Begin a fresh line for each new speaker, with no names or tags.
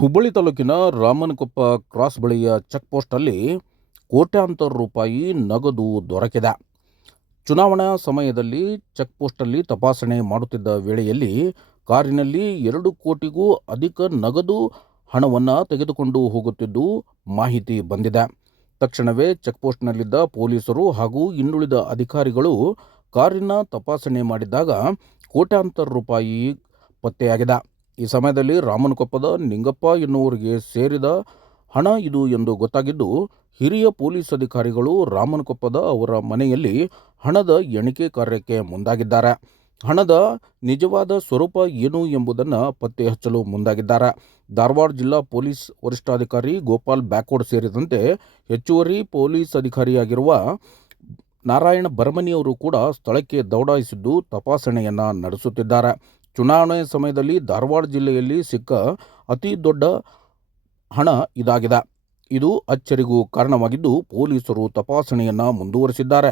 ಹುಬ್ಬಳ್ಳಿ ತಾಲೂಕಿನ ರಾಮನಕೊಪ್ಪ ಕ್ರಾಸ್ ಬಳಿಯ ಚೆಕ್ ಪೋಸ್ಟಲ್ಲಿ ಕೋಟ್ಯಾಂತರ ರೂಪಾಯಿ ನಗದು ದೊರಕಿದೆ. ಚುನಾವಣಾ ಸಮಯದಲ್ಲಿ ಚೆಕ್ ಪೋಸ್ಟಲ್ಲಿ ತಪಾಸಣೆ ಮಾಡುತ್ತಿದ್ದ ವೇಳೆಯಲ್ಲಿ ಕಾರಿನಲ್ಲಿ ಎರಡು ಕೋಟಿಗೂ ಅಧಿಕ ನಗದು ಹಣವನ್ನು ತೆಗೆದುಕೊಂಡು ಹೋಗುತ್ತಿದ್ದು ಮಾಹಿತಿ ಬಂದಿದೆ. ತಕ್ಷಣವೇ ಚೆಕ್ ಪೋಸ್ಟ್ನಲ್ಲಿದ್ದ ಪೊಲೀಸರು ಹಾಗೂ ಇನ್ನುಳಿದ ಅಧಿಕಾರಿಗಳು ಕಾರಿನ ತಪಾಸಣೆ ಮಾಡಿದಾಗ ಕೋಟ್ಯಾಂತರ ರೂಪಾಯಿ ಪತ್ತೆಯಾಗಿದೆ. ಈ ಸಮಯದಲ್ಲಿ ರಾಮನಕೊಪ್ಪದ ನಿಂಗಪ್ಪ ಎನ್ನುವರಿಗೆ ಸೇರಿದ ಹಣ ಇದು ಎಂದು ಗೊತ್ತಾಗಿದ್ದು, ಹಿರಿಯ ಪೊಲೀಸ್ ಅಧಿಕಾರಿಗಳು ರಾಮನಕೊಪ್ಪದ ಅವರ ಮನೆಯಲ್ಲಿ ಹಣದ ಎಣಿಕೆ ಕಾರ್ಯಕ್ಕೆ ಮುಂದಾಗಿದ್ದಾರೆ. ಹಣದ ನಿಜವಾದ ಸ್ವರೂಪ ಏನು ಎಂಬುದನ್ನು ಪತ್ತೆ ಹಚ್ಚಲು ಮುಂದಾಗಿದ್ದಾರೆ. ಧಾರವಾಡ ಜಿಲ್ಲಾ ಪೊಲೀಸ್ ವರಿಷ್ಠಾಧಿಕಾರಿ ಗೋಪಾಲ್ ಬ್ಯಾಕೋಡ್ ಸೇರಿದಂತೆ ಹೆಚ್ಚುವರಿ ಪೊಲೀಸ್ ಅಧಿಕಾರಿಯಾಗಿರುವ ನಾರಾಯಣ ಬರಮನಿಯವರು ಕೂಡ ಸ್ಥಳಕ್ಕೆ ದೌಡಾಯಿಸಿದ್ದು ತಪಾಸಣೆಯನ್ನು ನಡೆಸುತ್ತಿದ್ದಾರೆ. ಚುನಾವಣೆ ಸಮಯದಲ್ಲಿ ಧಾರವಾಡ ಜಿಲ್ಲೆಯಲ್ಲಿ ಸಿಕ್ಕ ಅತಿ ದೊಡ್ಡ ಹಣ ಇದಾಗಿದೆ. ಇದು ಅಚ್ಚರಿಗೂ ಕಾರಣವಾಗಿದ್ದು ಪೊಲೀಸರು ತಪಾಸಣೆಯನ್ನು ಮುಂದುವರಿಸಿದ್ದಾರೆ.